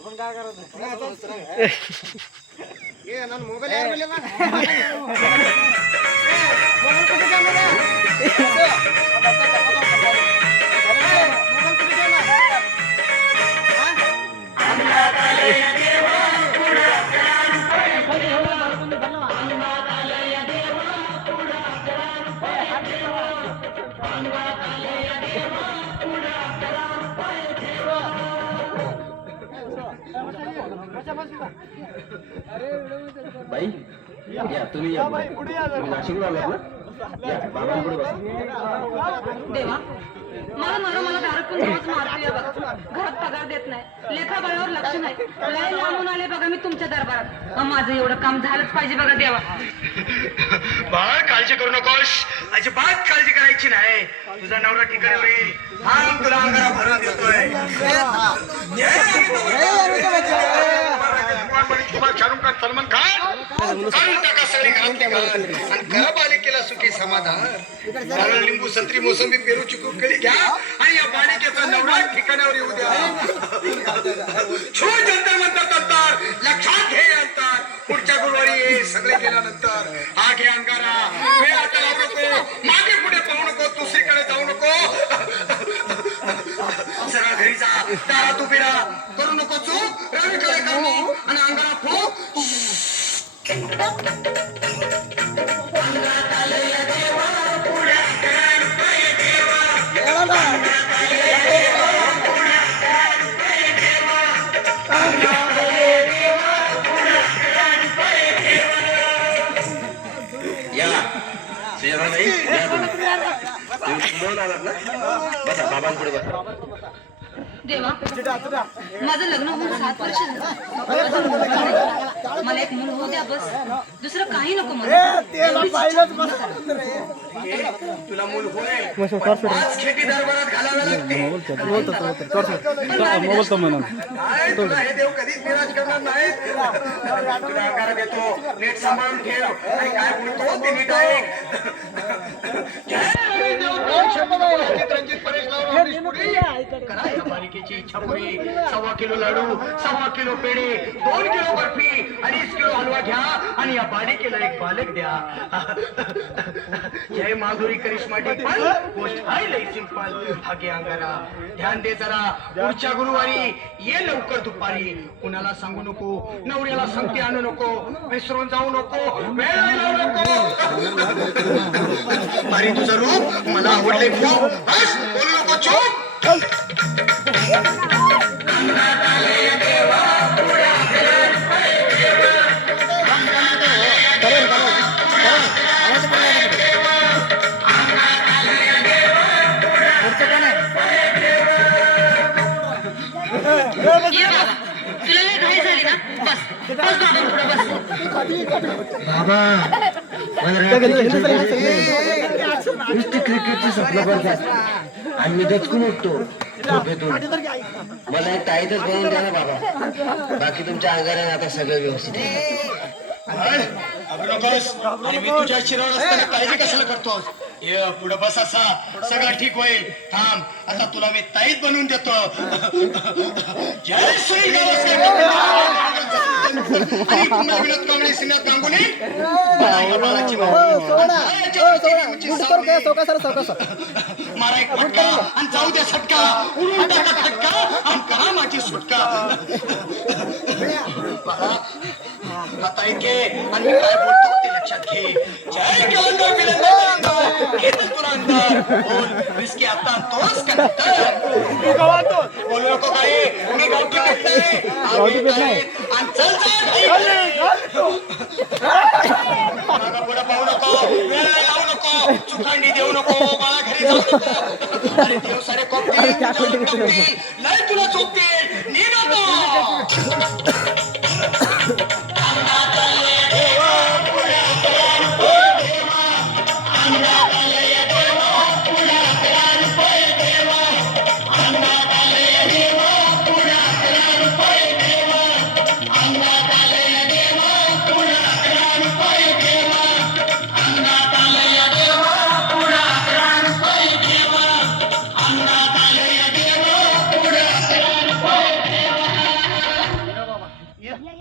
आपण काय करायचं ನನ್ನ ಮೊಬೈಲ್ ಯಾರ ಮೇಲೆ बाई या तुम्ही या नाशिकला आलात ना या बाबांकडे बसा देवा मला मला दारू पण रोज मारतोय बघा घरात पगार देत नाही लेखा बाळावर लक्ष नाही लय लांबून आले बघा मी तुमच्या दरबारात माझं एवढं काम झालंच पाहिजे बघा देवा बाळ काळजी करू नकोस अजिबात काळजी करायची नाही तुझा नवरा ठिकाणी होईल थांब तुला अंगारा भरून देतोय शाहरुख खान सलमान खान काढून टाका सगळी घरातली घाण आणि करा बालिकेला सुखी समाधान नारळ लिंबू संत्री मोसंबी पेरू चिकू केळी घ्या आणि या बालिकेचा नवरा ठिकाणावर येऊ द्या छो जंतर मंतर तंतर लक्षात घे अंतर पुढच्या गुरुवारी ये सगळे गेल्यानंतर हा घे अंगारा वेळ आता लावू नको मागे पुढे पाहू नको दुसरीकडे जाऊ नको सरळ घरी जा दारात उभी राहा करू नको चूक रवीकडे करणे आणि अंगारा फूक बाबांकडे बसा देवा माझं लग्न होऊन 7 वर्ष झालं मला एक मूल होऊ द्या बस दुसरं काही नको मला तुला मूल होईल पाच खेटी दरबारात घालाव्या लागतील तुला हे देव कधीच निराश करणार नाहीत तुला आकार देतो नीट सांभाळून ठेव आणि काय बोलतो ते नीट ऐक चित्रंजित परेश बालिकेची इच्छा पुरी 1.25 किलो लाडू 1.25 किलो पेढे 2 किलो बर्फी 2.5 किलो हलवा घ्या आणि या बालिकेला एक बालक द्या जय माधुरी करिश्मा डिंपल गोष्ट आहे लई सिंपल हागे अंगारा ध्यान दे जरा पुढच्या गुरुवारी ये लवकर दुपारी कुणाला सांगू नको नवऱ्याला संगती आणू नको विसरून जाऊ नको वेळ लावू नको अरे तुझं रूप मला आवडले खूप बस बोलू नको चूप तुला लय घाई झाली ना बस बस बाबा पुढे बस बाबा क्रिकेटची स्वप्न पडतात आणि मी दचकून उठतो झोपेतून मला एक ताईतच बनवून द्या ना बाबा बाकी तुमच्या अंगाने आता सगळं व्यवस्थित आहे आणि मी तुझ्या शिरावर असताना काळजी कशाला करतोस ये पुढे बस असा सगळं ठीक होईल थांब आता तुला मी ताईत बनवून देतो जय श्री आणि पुन्हा विनोद कांबळे सिन्हात गांगुली मारा एक फटका आणि जाऊ द्या सटका उडून टाका फटका आणि करा माझी सुटका आता घे आणि मी काय बोलतो ते लक्षात घे जय गंधर घेतच तुला अंतर बोल विस्की आता तोच बोलू नको काही मी गावठी पेटतोय आणि चल पुढे पाहू नको वेळा लावू नको चुकांडी देऊ नको मला घरी जाऊ नको अरे देव सारे कोपतील नाही तुला चोपतील नीट नको ये